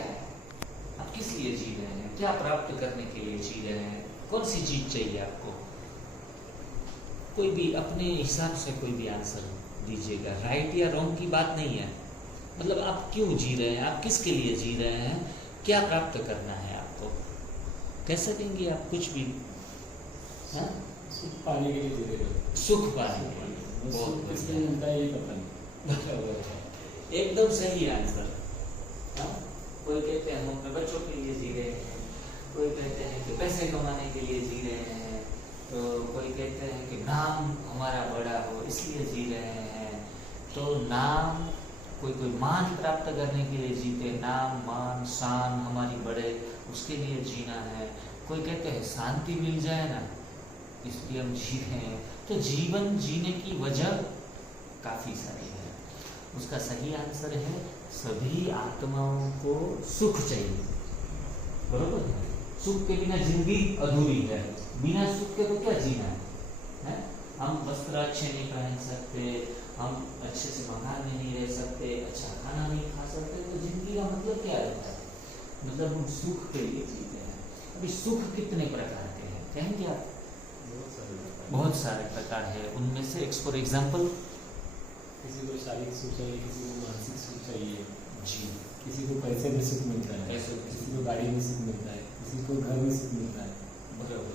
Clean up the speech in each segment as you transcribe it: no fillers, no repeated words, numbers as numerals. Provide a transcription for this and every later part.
क्या है, आप किस लिए जी रहे हैं, क्या प्राप्त करने के लिए जी रहे हैं, कौन सी चीज चाहिए आपको। कोई भी अपने हिसाब से कोई भी आंसर दीजिएगा, राइट या रॉन्ग की बात नहीं है। मतलब आप क्यों जी रहे हैं, आप किसके लिए जी रहे हैं, क्या प्राप्त करना है आपको, कह सकेंगे आप कुछ भी। हाँ, सुख पाने के लिए जी रहे हो। सुख पाने के लिए, सुख किसके लिए मिलता है ये पता नहीं। एकदम सही आंसर। हाँ? कोई कहते हैं हम अपने बच्चों के लिए जी रहे हैं, कोई कहते हैं कि पैसे कमाने के लिए जी रहे हैं, तो कोई कहते हैं कि नाम हमारा बड़ा हो इसलिए जी रहे हैं। तो नाम, कोई मान प्राप्त करने के लिए जीते, नाम मान शान हमारी बढ़े उसके लिए जीना है। कोई कहते हैं शांति मिल जाए ना इसलिए हम जी रहे हैं। तो जीवन जीने की वजह काफी सारी है। उसका सही आंसर है सभी आत्माओं को सुख चाहिए, बरोबर है। सुख के बिना जिंदगी अधूरी है, बिना सुख के तो क्या जीना है? हम वस्त्र अच्छे नहीं पहन सकते, हम अच्छे से मकान में नहीं रह सकते, अच्छा खाना नहीं खा सकते, तो जिंदगी का मतलब क्या रहता है? मतलब हम सुख के लिए जीते हैं। अभी सुख कितने प्रकार के हैं कहेंगे आप? बहुत सारे प्रकार है। उनमें से फॉर एग्जाम्पल, किसी को शारीरिक सुख चाहिए, किसी को मानसिक सुख चाहिए जी, किसी को पैसे में सुख मिलता है, किसी को गाड़ी में सुख मिलता है, किसी को घर में सुख मिलता है। बराबर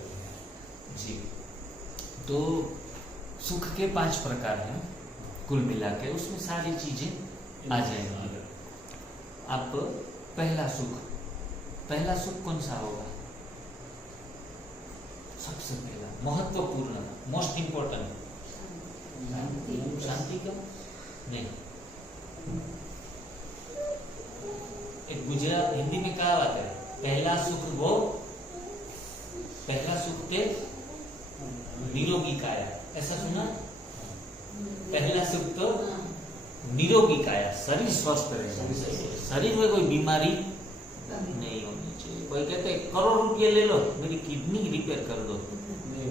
जी। तो सुख के 5 प्रकार हैं कुल मिला के, उसमें सारी चीजें आ जाएंगी। अब पहला सुख कौन सा होगा? सबसे पहला महत्वपूर्ण, मोस्ट इम्पोर्टेंट, शांति का नहीं। एक गुजरात हिंदी में कहावत है, पहला सुख के निरोगी काया, ऐसा सुना? पहला सुख तो निरोगी काया, शरीर स्वस्थ रहे, शरीर में कोई बीमारी नहीं होनी चाहिए। कोई कहते हैं करोड़ रुपये ले लो मेरी किडनी रिपेयर कर दो,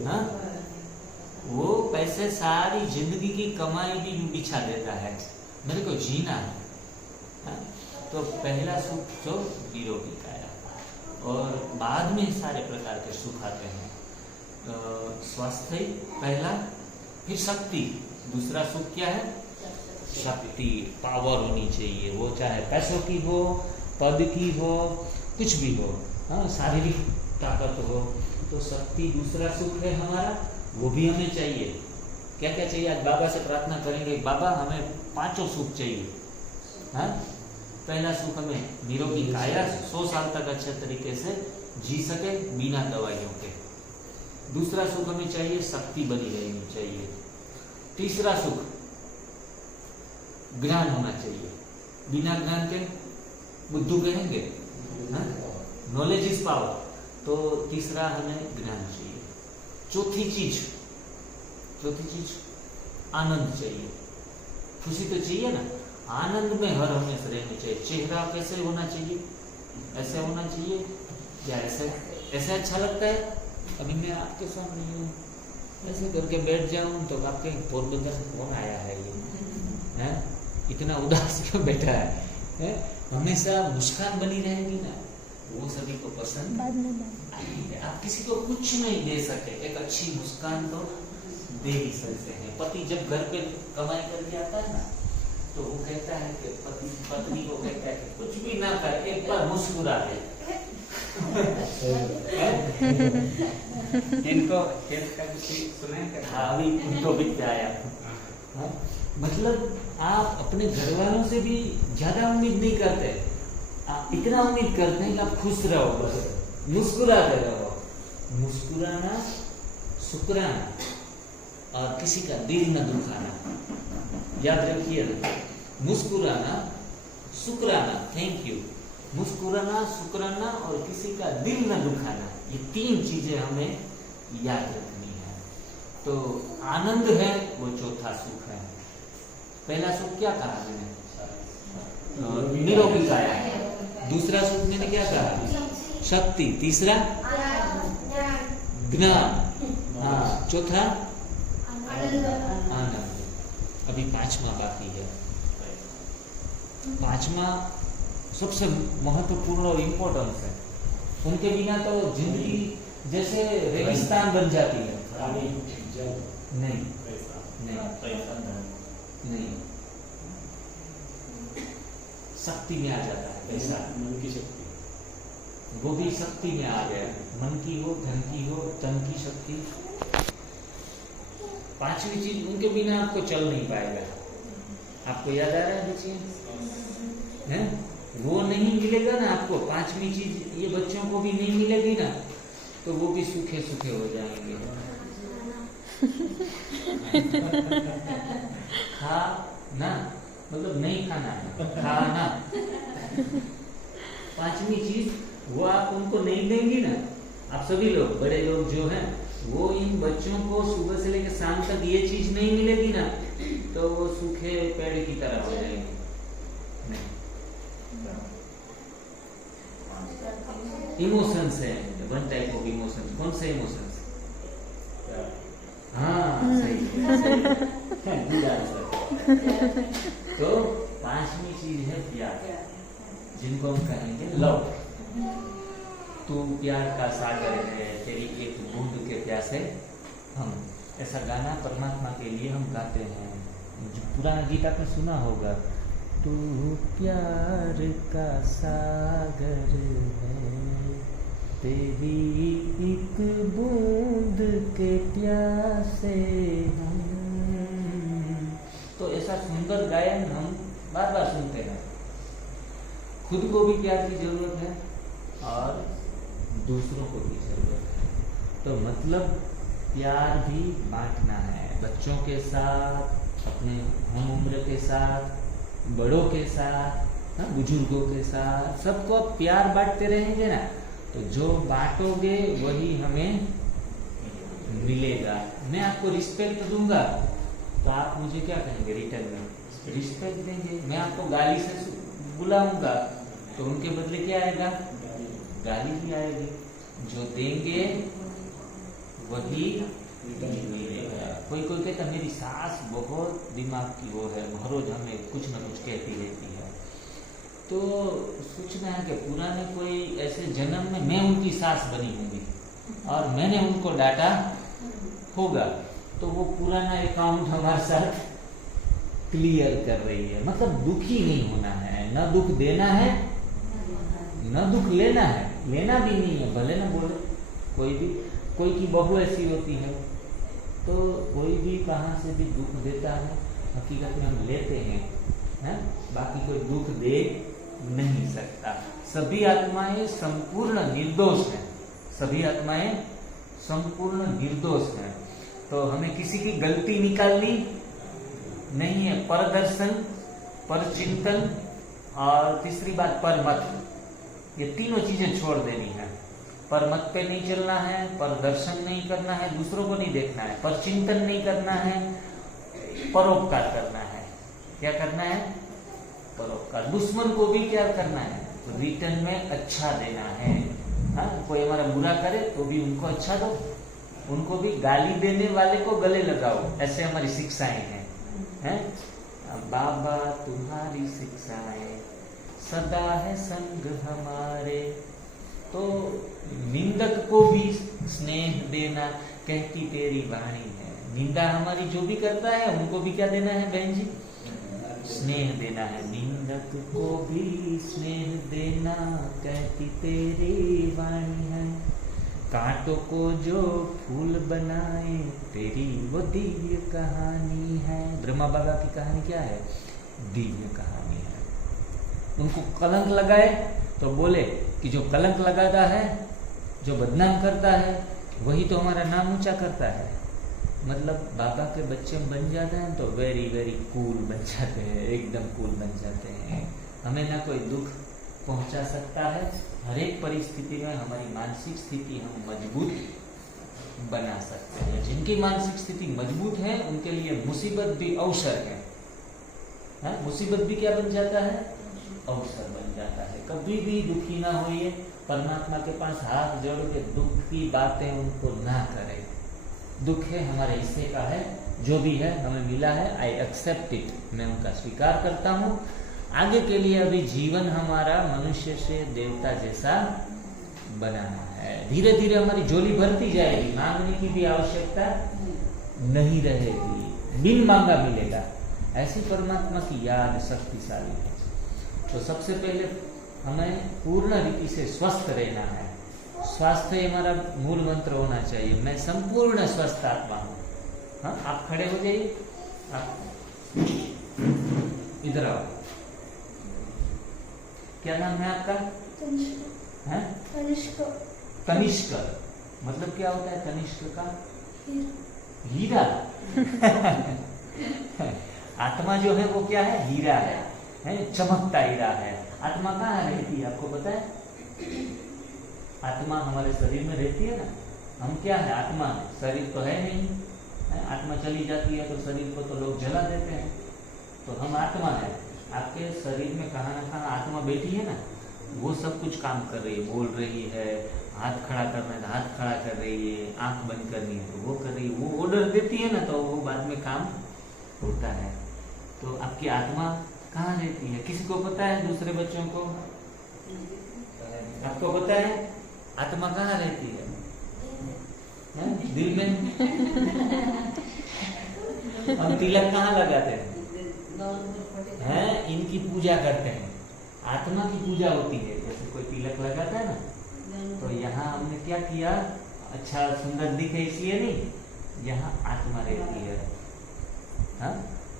हाँ? वो पैसे सारी जिंदगी की कमाई भी बिछा देता है, मेरे को जीना है, हाँ? तो पहला सुख तो निरोगी काया, और बाद में सारे प्रकार के सुख आते हैं। स्वास्थ्य पहला, फिर शक्ति, दूसरा सुख क्या है? शक्ति, पावर होनी चाहिए, वो चाहे पैसों की हो, पद की हो, कुछ भी हो, हाँ, शारीरिक ताकत हो, तो शक्ति दूसरा सुख है हमारा, वो भी हमें चाहिए। क्या क्या चाहिए? आज बाबा से प्रार्थना करेंगे, बाबा हमें 5 सुख चाहिए, हाँ? पहला सुख हमें निरोगी काया, 100 साल तक अच्छे तरीके से जी सके बिना दवाइयों के। दूसरा सुख हमें चाहिए शक्ति बनी रहनी चाहिए। तीसरा सुख ज्ञान होना चाहिए, बिना ज्ञान के बुद्धू कहेंगे, नॉलेज इज पावर, तो तीसरा हमें ज्ञान चाहिए। चौथी चीज आनंद चाहिए, खुशी तो चाहिए ना, आनंद में हर हमेशा रहनी चाहिए। चेहरा कैसे होना चाहिए? ऐसे होना चाहिए या ऐसे अच्छा लगता है? अभी मैं आपके सामने हूँ, ऐसे करके बैठ जाऊं तो आपके पोरबंदर से कौन आया है ये, है? इतना उदास क्यों बैठा है? हमेशा मुस्कान बनी रहेगी ना, वो सभी को पसंद आएगी। आप किसी को कुछ नहीं दे सके, एक अच्छी मुस्कान तो दे ही सकते हैं। पति जब घर पे कमाई करके आता है ना, तो वो कहता है कि पत्नी को कहता है कि कुछ भी ना कर, एक बार मुस्कुरा दे। इनको सुने? हाँ, अभी इनको भी आया। हाँ? मतलब आप अपने घर वालों से भी ज्यादा उम्मीद नहीं करते, आप इतना उम्मीद करते हैं कि आप खुश रहो, बस मुस्कुराते रहो। मुस्कुराना, शुक्राना, और किसी का दिल न दुखाना, याद रखिए ना। मुस्कुराना, शुक्राना, थैंक यू, मुस्कुराना, शुक्राना और किसी का दिल न दुखाना, ये 3 चीजें हमें याद रखनी है। तो आनंद है वो चौथा सुख है। पहला सुख क्या कहा मैंने? निरोगी काया। दूसरा सुख मैंने क्या कहा? शक्ति। तीसरा ज्ञान। हाँ, चौथा आनंद। अभी 5वां बाकी है। 5वां सबसे महत्वपूर्ण और इम्पोर्टेंट है। उनके बिना तो जिंदगी जैसे रेगिस्तान बन जाती है। पानी, जल, नहीं पैसा, नहीं, शक्ति में आ जाता है पैसा, मन की शक्ति, वो भी शक्ति में आ गया। मन की हो, धन की हो, तन की शक्ति। पांचवी चीज उनके बिना आपको चल नहीं पाएगा। आपको याद आ रहा है बच्चे हैं? वो नहीं मिलेगा ना आपको, पांचवी चीज ये बच्चों को भी नहीं मिलेगी ना, तो वो भी सूखे सूखे हो जाएंगे। खा ना मतलब नहीं खाना है, खाना। पांचवी चीज वो आप उनको नहीं देंगी ना, आप सभी लोग बड़े लोग जो हैं वो इन बच्चों को सुबह से लेकर शाम तक ये चीज नहीं मिलेगी ना, तो वो सूखे पेड़ की तरह हो जाएंगे। इमोशंस है, वन टाइप ऑफ इमोशंस। कौन से इमोशंस? हाँ सही तो पांचवी चीज है प्यार, जिनको हम कहेंगे लव। तू प्यार का सागर है, तेरी एक बूंद के प्यासे हम। ऐसा गाना परमात्मा के लिए हम गाते हैं, जो पुराना गीता में सुना होगा। तू प्यार का सागर है, तेरी एक बूंद के प्यासे हम। तो ऐसा सुंदर गायन हम बार बार सुनते हैं। खुद को भी प्यार की जरूरत है और दूसरों को भी जरूरत है। तो मतलब प्यार भी बांटना है, बच्चों के साथ, अपने हम उम्र के साथ, बड़ों के साथ, बुजुर्गों के साथ, सबको आप प्यार बांटते रहेंगे ना, तो जो बांटोगे वही हमें मिलेगा। मैं आपको रिस्पेक्ट दूंगा तो आप मुझे क्या कहेंगे रिटर्न में? रिस्पेक्ट देंगे। मैं आपको गाली से बुलाऊंगा तो उनके बदले क्या आएगा? गाली भी आएगी। जो देंगे वही मिलेगा। कोई कोई कहता मेरी सास बहुत दिमाग की वो है, हर रोज हमें कुछ न कुछ कहती रहती है। तो सोचना है कि पुराने कोई ऐसे जन्म में मैं उनकी सास बनी होंगी और मैंने उनको डांटा होगा, तो वो पुराना अकाउंट हमारे साथ क्लियर कर रही है। मतलब दुखी नहीं होना है, न दुख देना है न दुख लेना है। लेना भी नहीं है, भले ना बोले कोई की बहू ऐसी होती है तो कोई भी कहाँ से भी दुख देता है, हकीकत में हम लेते हैं, बाकी कोई दुख दे नहीं सकता। सभी आत्माएं संपूर्ण निर्दोष हैं, सभी आत्माएं संपूर्ण निर्दोष हैं। तो हमें किसी की गलती निकालनी नहीं है। परदर्शन, परचिंतन और तीसरी बात परमत, ये तीनों चीजें छोड़ देनी है। परमत पे नहीं चलना है, परदर्शन नहीं करना है, दूसरों को नहीं देखना है, परचिंतन नहीं करना है, परोपकार करना है। क्या करना है? परोपकार। दुश्मन को भी क्या करना है? रिटर्न में अच्छा देना है। हाँ, कोई हमारा बुरा करे तो भी उनको अच्छा दो, उनको भी गाली देने वाले को गले लगाओ। ऐसे हमारी शिक्षाएं हैं। बाबा तुम्हारी शिक्षाएं सदा है संग हमारे। तो निंदक को भी स्नेह देना, कहती तेरी वाणी है। निंदा हमारी जो भी करता है उनको भी क्या देना है बहन जी? स्नेह देना है। निंदक को भी स्नेह देना, कहती तेरी वाणी है। कांटों को जो फूल बनाए, तेरी वो दिव्य कहानी है। ब्रह्मा बाबा की कहानी क्या है? दिव्य कहानी है। उनको कलंक लगाए तो बोले कि जो कलंक लगाता है, जो बदनाम करता है, वही तो हमारा नाम ऊंचा करता है। मतलब बाबा के बच्चे बन जाते हैं तो वेरी वेरी कूल बन जाते हैं, एकदम कूल बन जाते हैं। हमें ना कोई दुख पहुंचा सकता है। हर एक परिस्थिति में हमारी मानसिक स्थिति हम मजबूत बना सकते हैं। जिनकी मानसिक स्थिति मजबूत है उनके लिए मुसीबत भी अवसर है। मुसीबत भी क्या बन जाता है? अवसर बन जाता है। कभी भी दुखी ना होइए, परमात्मा के पास हाथ जोड़ के दुख की बातें उनको ना करें। दुख है हमारे हिस्से का है, जो भी है हमें मिला है, आई एक्सेप्ट इट, मैं उनका स्वीकार करता हूँ। आगे के लिए अभी जीवन हमारा मनुष्य से देवता जैसा बनाना है। धीरे धीरे हमारी झोली भरती जाएगी, मांगने की भी आवश्यकता नहीं रहेगी, बिन मांगा मिलेगा। ऐसी परमात्मा की याद शक्तिशाली है। तो सबसे पहले हमें पूर्ण रीति से स्वस्थ रहना है। स्वास्थ्य हमारा मूल मंत्र होना चाहिए। मैं संपूर्ण स्वस्थ आत्मा हूँ। हाँ, आप खड़े हो जाइए, आप इधर आओ। क्या नाम है आपका? कनिष्क। मतलब क्या होता है कनिष्क का? हीरा। आत्मा जो है वो क्या है? हीरा है, चमकता हीरा है। आत्मा कहाँ रहती है आपको पता है? आत्मा हमारे शरीर में रहती है ना। हम क्या है? आत्मा है, शरीर तो है नहीं। आत्मा चली जाती है तो शरीर को तो लोग जला देते हैं। तो हम आत्मा है। आपके शरीर में कहाँ ना कहाँ आत्मा बैठी है ना, वो सब कुछ काम कर रही है, बोल रही है, हाथ खड़ा करना है तो हाथ खड़ा कर रही है, आंख बंद करनी है तो वो कर रही है, वो ऑर्डर देती है ना, तो वो बाद में काम होता है। तो आपकी आत्मा कहाँ रहती है? किसी को पता है? दूसरे बच्चों को? आपको पता है आत्मा कहाँ रहती है? दिल में। हम तिलक कहाँ लगाते हैं? इनकी पूजा करते हैं। आत्मा की पूजा होती है। जैसे कोई तिलक लगाता है ना, तो यहाँ हमने क्या किया? अच्छा सुंदर दिखे इसलिए नहीं, यहाँ आत्मा रहती है। हाँ,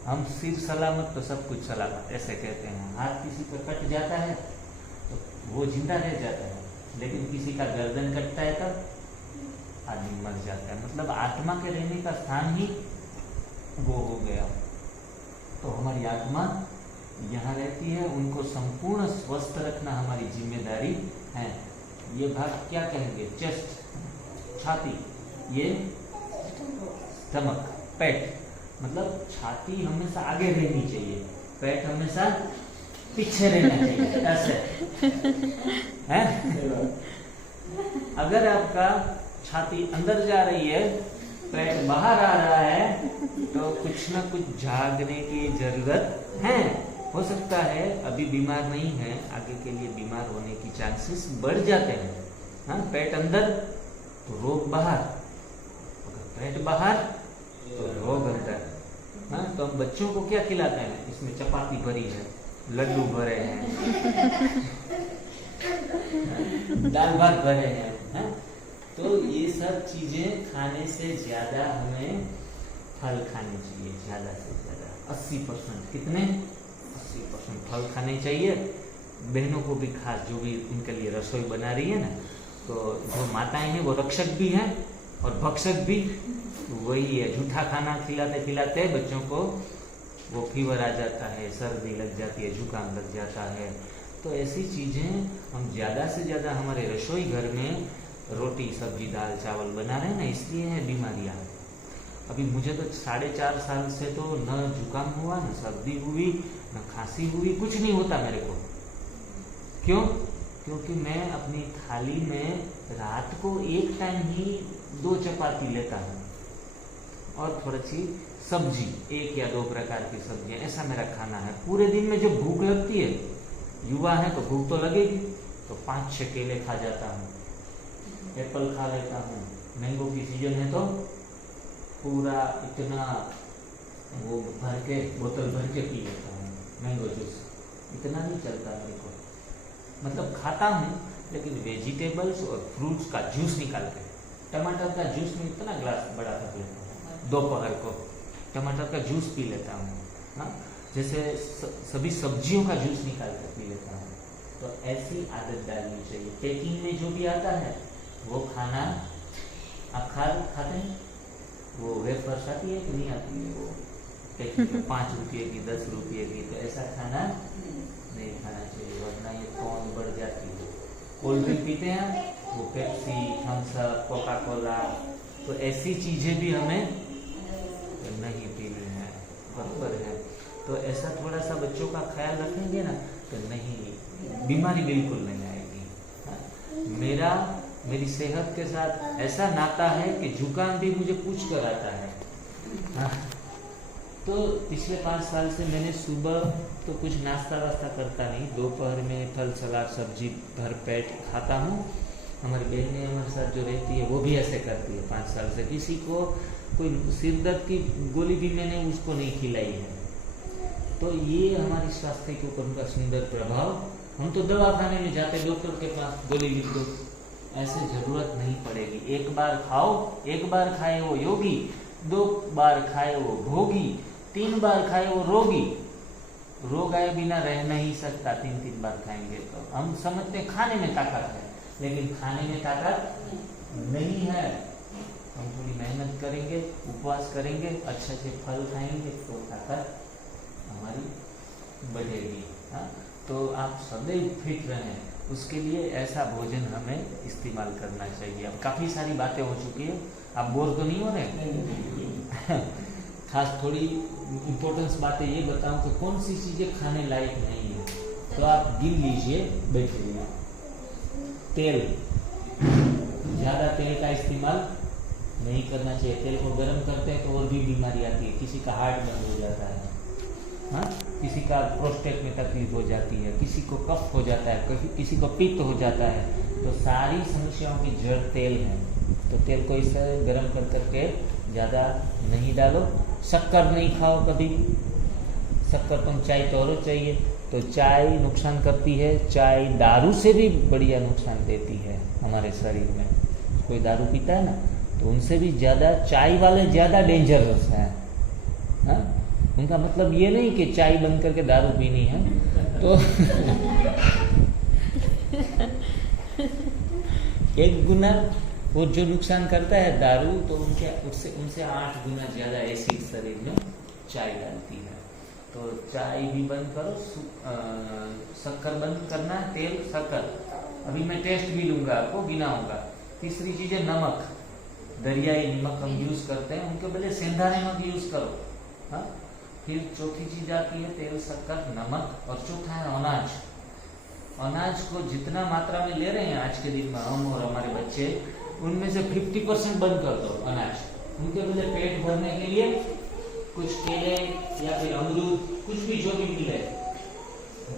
हम सिर सलामत तो सब कुछ सलामत ऐसे कहते हैं। हाथ किसी का कट जाता है तो वो जिंदा रह जाता है, लेकिन किसी का गर्दन कटता है तब आदमी मर जाता है। मतलब आत्मा के रहने का स्थान ही वो हो गया। तो हमारी आत्मा यहाँ रहती है, उनको संपूर्ण स्वस्थ रखना हमारी जिम्मेदारी है। ये भाग क्या कहेंगे? चेस्ट, छाती, ये स्टमक, पेट। मतलब छाती हमेशा आगे रहनी चाहिए, पेट हमेशा पीछे रहना चाहिए, ऐसे है। अगर आपका छाती अंदर जा रही है, पेट बाहर आ रहा है, तो कुछ ना कुछ जागने की जरूरत है। हो सकता है अभी बीमार नहीं है, आगे के लिए बीमार होने की चांसेस बढ़ जाते हैं। हाँ, पेट अंदर तो रोग बाहर, अगर पेट बाहर तो रोग अंदर। हाँ, तो हम बच्चों को क्या खिलाते हैं? इसमें चपाती भरी है, लड्डू भरे हैं, दाल भात भरे हैं। हाँ? तो ये सब चीजें खाने से ज्यादा हमें फल खाने चाहिए, ज्यादा से ज्यादा 80%। कितने? 80% फल खाने चाहिए। बहनों को भी खास, जो भी उनके लिए रसोई बना रही है ना, तो जो माताएं हैं वो रक्षक भी हैं और भक्षक भी वही है। झूठा खाना खिलाते खिलाते बच्चों को वो फीवर आ जाता है, सर्दी लग जाती है, जुकाम लग जाता है। तो ऐसी चीजें हम ज्यादा से ज्यादा हमारे रसोई घर में रोटी सब्जी दाल चावल बना रहे हैं ना, इसलिए है बीमारियां। अभी मुझे तो 4.5 साल से तो न जुकाम हुआ, न सर्दी हुई, न खांसी हुई, कुछ नहीं होता मेरे को। क्यों? क्योंकि मैं अपनी थाली में रात को एक टाइम ही 2 चपाती लेता हूँ और थोड़ी सी सब्जी, 1 या 2 प्रकार की सब्जियां, ऐसा मेरा खाना है। पूरे दिन में जो भूख लगती है, युवा है तो भूख तो लगेगी, तो 5-6 केले खा जाता हूँ, एप्पल खा लेता हूँ। मैंगो की सीजन है तो पूरा इतना वो भर के बोतल भर के पी लेता हूँ मैंगो जूस। इतना नहीं चलता मेरे को, मतलब खाता हूँ लेकिन वेजिटेबल्स और फ्रूट्स का जूस निकाल के। टमाटर का जूस में इतना ग्लास बड़ा कर लेता हूँ, दोपहर को टमाटर का जूस पी लेता हूँ। हाँ, जैसे सभी सब्जियों का जूस निकाल कर पी लेता हूँ। तो ऐसी आदत डालनी चाहिए। पैकिंग में जो भी आता है वो खाना आप खाते हैं। वो वेफर्स आती है कि नहीं आती है? वो पैकिंग 5 रुपये की 10 रुपये की, तो ऐसा खाना नहीं खाना चाहिए, वरना ये कौन बढ़ जाती है। कोल्ड ड्रिंक पीते हैं, वो Pepsi, Thums Up, Coca Cola, तो ऐसी चीजें भी हमें नहीं पीनी है, बराबर है। तो ऐसा थोड़ा सा बच्चों का ख्याल रखेंगे ना, तो नहीं, बीमारी बिल्कुल नहीं आएगी। हाँ? मेरी सेहत के साथ ऐसा नाता है कि जुकाम भी मुझे पूछ कर आता है। हाँ? तो पिछले 5 साल से मैंने सुबह तो कुछ नाश्ता वास्ता करता नहीं, दोपहर में फल सलाद सब्जी भर पेट खाता हूँ। हमारी बहनें हमारे साथ जो रहती है वो भी ऐसे करती है 5 साल से। किसी को कोई सिर दर्द की गोली भी मैंने उसको नहीं खिलाई है। तो ये हमारी स्वास्थ्य के ऊपर उनका सुंदर प्रभाव। हम तो दवाखाने में जाते, डॉक्टर के पास गोली लिख दो, ऐसे जरूरत नहीं पड़ेगी। एक बार खाओ, एक बार खाए वो योगी, 2 बार खाए वो भोगी, 3 बार खाए वो रोगी। रोग आए बिना रह नहीं सकता 3 बार खाएंगे तो। हम समझते हैं खाने में ताकत है, लेकिन खाने में ताकत नहीं है। हम थोड़ी मेहनत करेंगे, उपवास करेंगे, अच्छे से फल खाएंगे तो ताकत हमारी बढ़ेगी। हाँ, तो आप सदैव फिट रहें, उसके लिए ऐसा भोजन हमें इस्तेमाल करना चाहिए। अब काफ़ी सारी बातें हो चुकी है, आप बोर तो नहीं हो रहे? खास थोड़ी इम्पोर्टेंस बातें ये बताऊं कि कौन सी चीज़ें खाने लायक नहीं है, तो आप गिन लीजिए, बैठिए। तेल, ज़्यादा तेल का इस्तेमाल नहीं करना चाहिए। तेल को गर्म करते हैं तो और भी बीमारी आती है। किसी का हार्ट बंद हो जाता है, हाँ, किसी का प्रोस्टेट में तकलीफ हो जाती है, किसी को कफ हो जाता है, किसी को पित्त हो जाता है। तो सारी समस्याओं की जड़ तेल है। तो तेल को इसे गर्म कर करके ज़्यादा नहीं डालो। शक्कर नहीं खाओ कभी, शक्कर तुम चाय तो और चाहिए, तो चाय नुकसान करती है। चाय दारू से भी बढ़िया नुकसान देती है हमारे शरीर में। कोई दारू पीता है ना, तो उनसे भी ज़्यादा चाय वाले ज़्यादा डेंजरस हैं। हाँ, उनका मतलब ये नहीं कि चाय बंद करके दारू पीनी है। तो 1 गुना वो जो नुकसान करता है दारू, तो उनसे 8 गुना ज़्यादा एसिड शरीर में चाय डालती है। तो चाय भी बंद करो, शक्कर बंद करना, तेल शक्कर। अभी मैं टेस्ट भी लूँगा, आपको गिनाऊंगा। तीसरी चीज़ है नमक, दरियाई नमक हम यूज़ करते हैं, उनके बदले सेंधा नमक यूज़ करो। हाँ, फिर चौथी चीज़ आती है तेल, शक्कर, नमक, और चौथा है अनाज। अनाज को जितना मात्रा में ले रहे हैं आज के दिन में हम और हमारे बच्चे, उनमें से 50% बंद कर दो अनाज। उनके बदले पेट भरने के लिए कुछ केले या फिर अमरूद, कुछ भी जो भी मिले,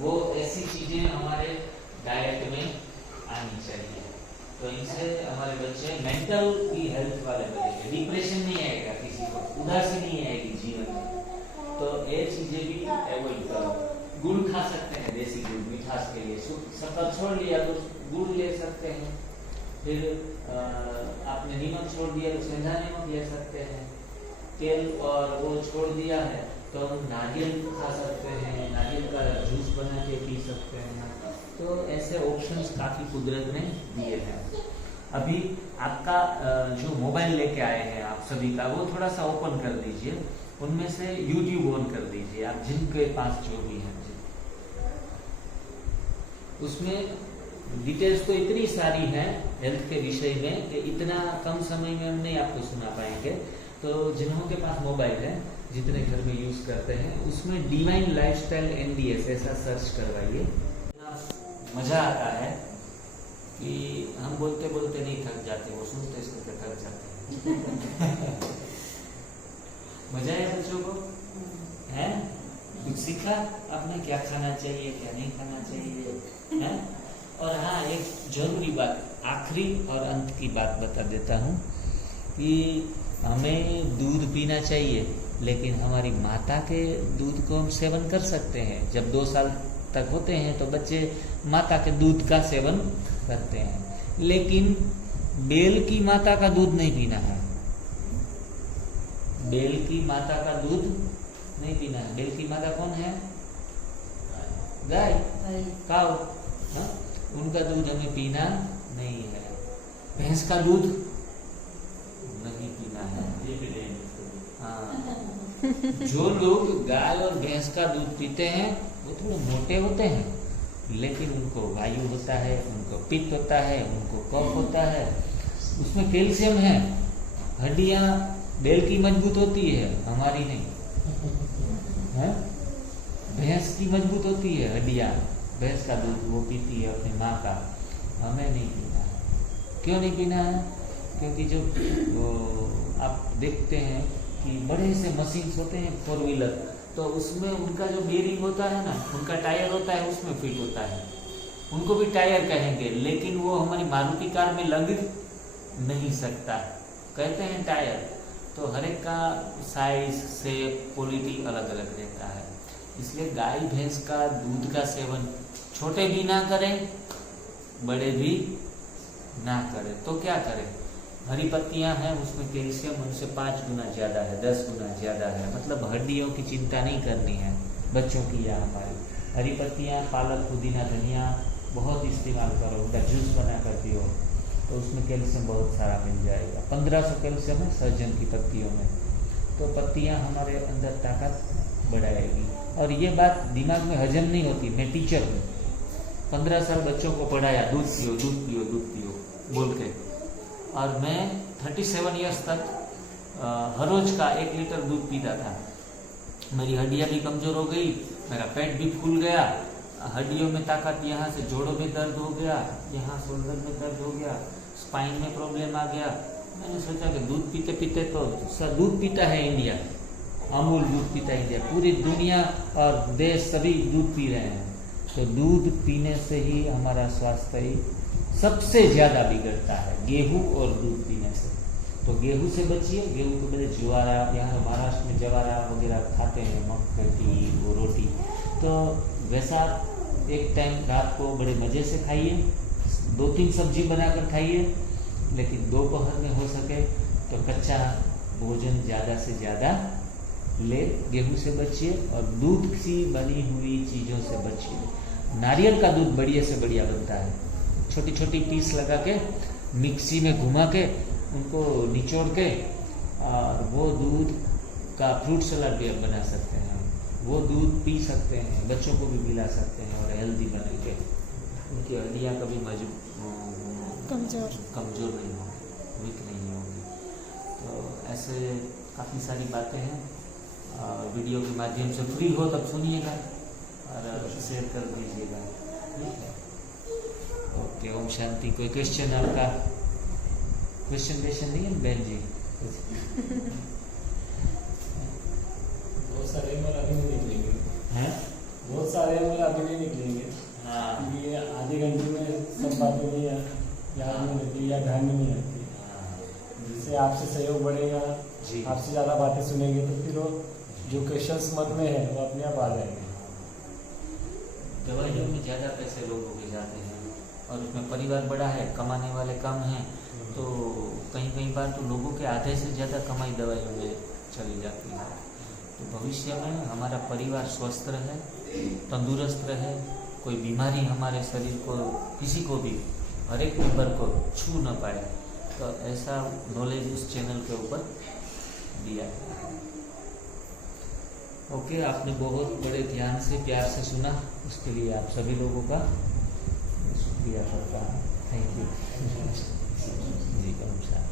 वो ऐसी चीजें हमारे डाइट में आनी चाहिए। तो इनसे हमारे बच्चे मेंटल की हेल्थ वाले बनेंगे, डिप्रेशन नहीं आएगा, किसी को उदासी नहीं आएगी जीवन में। तो ये चीजें भी अवॉइड करो। गुड़ खा सकते हैं, देसी गुड़, मिठास के लिए। शक्कर छोड़ लिया तो गुड़ ले सकते हैं। फिर आपने नमक छोड़ दिया तो सेंधा नमक ले सकते हैं। तेल और वो छोड़ दिया है तो हम नारियल खा सकते हैं, नारियल का जूस बना के पी सकते हैं। तो ऐसे ऑप्शंस काफ़ी कुदरत ने दिए हैं। अभी आपका जो मोबाइल लेके आए हैं आप सभी का, वो थोड़ा सा ओपन कर दीजिए, उनमें से YouTube ऑन कर दीजिए, आप जिनके पास जो भी हैं। उसमें डिटेल्स तो इतनी सारी हैं हेल्थ के विषय में कि इतना कम समय में हम नहीं आपको सुना पाएंगे। तो जिन्हों के पास मोबाइल है, जितने घर में यूज करते हैं, उसमें डिवाइन लाइफस्टाइल NDS ऐसा सर्च करवाइए। मजा आता है कि हम बोलते बोलते नहीं थक जाते, वो सुनते सुनते थक जाते हैं। मजा है बच्चों को, है? कुछ सीखा आपने, क्या खाना चाहिए क्या नहीं खाना चाहिए, है? और हाँ, एक जरूरी बात, आखिरी और अंत की बात बता देता हूँ कि हमें दूध पीना चाहिए, लेकिन हमारी माता के दूध को हम सेवन कर सकते हैं। जब 2 साल तक होते हैं तो बच्चे माता के दूध का सेवन करते हैं, लेकिन बैल की माता का दूध नहीं पीना है। बैल की माता का दूध नहीं पीना है। बैल की माता कौन है? गाय, काऊ। हाँ, उनका दूध हमें पीना नहीं है। भैंस का दूध नहीं पीना है। हाँ, जो लोग गाय और भैंस का दूध पीते हैं वो थोड़े मोटे होते हैं, लेकिन उनको वायु होता है, उनको पित्त होता है, उनको कफ होता है, उसमें कैल्शियम है, हड्डियां बैल की मजबूत होती है, हमारी नहीं है। भैंस की मजबूत होती है हड्डियां, भैंस का दूध वो पीती है अपनी माँ का, हमें नहीं पीना है। क्यों नहीं पीना है? क्योंकि जो आप देखते हैं कि बड़े से मशीन्स होते हैं 4 व्हीलर, तो उसमें उनका जो बेरिंग होता है ना, उनका टायर होता है उसमें फिट होता है, उनको भी टायर कहेंगे, लेकिन वो हमारी मारुति कार में लग नहीं सकता, कहते हैं टायर। तो हर एक का साइज शेप क्वालिटी अलग अलग रहता है, इसलिए गाय भैंस का दूध का सेवन छोटे भी ना करें, बड़े भी ना करें। तो क्या करें, हरी पत्तियां हैं उसमें कैल्शियम उनसे 5 गुना ज़्यादा है, 10 गुना ज़्यादा है, मतलब हड्डियों की चिंता नहीं करनी है बच्चों की या हमारी। हरी पत्तियां, पालक, पुदीना, धनिया बहुत इस्तेमाल करो, उनका जूस बना कर पियो, तो उसमें कैल्शियम बहुत सारा मिल जाएगा। 1500 कैल्शियम है सहजन की पत्तियों में, तो पत्तियां हमारे अंदर ताकत बढ़ाएगी। और ये बात दिमाग में हजम नहीं होती। मैं टीचर हूँ, 15 साल बच्चों को पढ़ाया, दूध पियो दूध पियो दूध पियो बोल के, और मैं 37 ईयर्स तक हर रोज का 1 लीटर दूध पीता था। मेरी हड्डियाँ भी कमज़ोर हो गई, मेरा पेट भी फूल गया, हड्डियों में ताकत, यहाँ से जोड़ों में दर्द हो गया, यहाँ शोल्डर में दर्द हो गया, स्पाइन में प्रॉब्लम आ गया। मैंने सोचा कि दूध पीते पीते तो सब दूध पीता है इंडिया, अमूल दूध पीता है इंडिया, पूरी दुनिया और देश सभी दूध पी रहे हैं, तो दूध पीने से ही हमारा स्वास्थ्य ही सबसे ज़्यादा बिगड़ता है, गेहूँ और दूध पीने से। तो गेहूँ से बचिए, गेहूँ के बजाय ज्वारा, यहाँ महाराष्ट्र में जवारा वगैरह खाते हैं, मक्खी वो रोटी, तो वैसा एक टाइम रात को बड़े मज़े से खाइए, 2-3 सब्जी बनाकर खाइए, लेकिन दोपहर में हो सके तो कच्चा भोजन ज़्यादा से ज़्यादा ले, गेहूँ से बचिए और दूध की बनी हुई चीज़ों से बचिए। नारियल का दूध बढ़िया से बढ़िया बनता है, छोटी छोटी पीस लगा के मिक्सी में घुमा के उनको निचोड़ के, और वो दूध का फ्रूट सलाद भी आप बना सकते हैं, वो दूध पी सकते हैं, बच्चों को भी पिला सकते हैं और हेल्दी बनेंगे, उनकी हड्डियाँ कभी कमज़ोर नहीं होंगी, वीक नहीं होंगी। तो ऐसे काफ़ी सारी बातें हैं, वीडियो के माध्यम से फ्री हो तब सुनिएगा और शेयर कर दीजिएगा, ठीक है। ओके, ओम शांति। कोई क्वेश्चन आपका? क्वेश्चन नहीं है बहन जी? बहुत सारे मगर अभी नहीं निकलेंगे हैं? बहुत सारे मगर अभी नहीं निकलेंगे। हाँ, क्योंकि ये आधे घंटे में सब बातें नहीं याद नहीं रहती या ध्यान में नहीं आती। जिससे आपसे सहयोग बढ़ेगा, जी। आपसे ज़्यादा बातें सुनेंगे तो फिर वो जो क्वेश्चंस मन में है वो अपने आप आ जाएंगे। दवाइयों में ज़्यादा पैसे लोगों के जाते हैं और उसमें परिवार बड़ा है, कमाने वाले कम हैं, तो कई बार तो लोगों के आधे से ज़्यादा कमाई दवाइयों में चली जाती है। तो भविष्य में हमारा परिवार स्वस्थ रहे, तंदुरुस्त रहे, कोई बीमारी हमारे शरीर को, किसी को भी, हर एक मेंबर को छू न पाए, तो ऐसा नॉलेज उस चैनल के ऊपर दिया है। ओके, आपने बहुत बड़े ध्यान से प्यार से सुना, उसके लिए आप सभी लोगों का शुक्रिया करता हूँ। Thank you ji.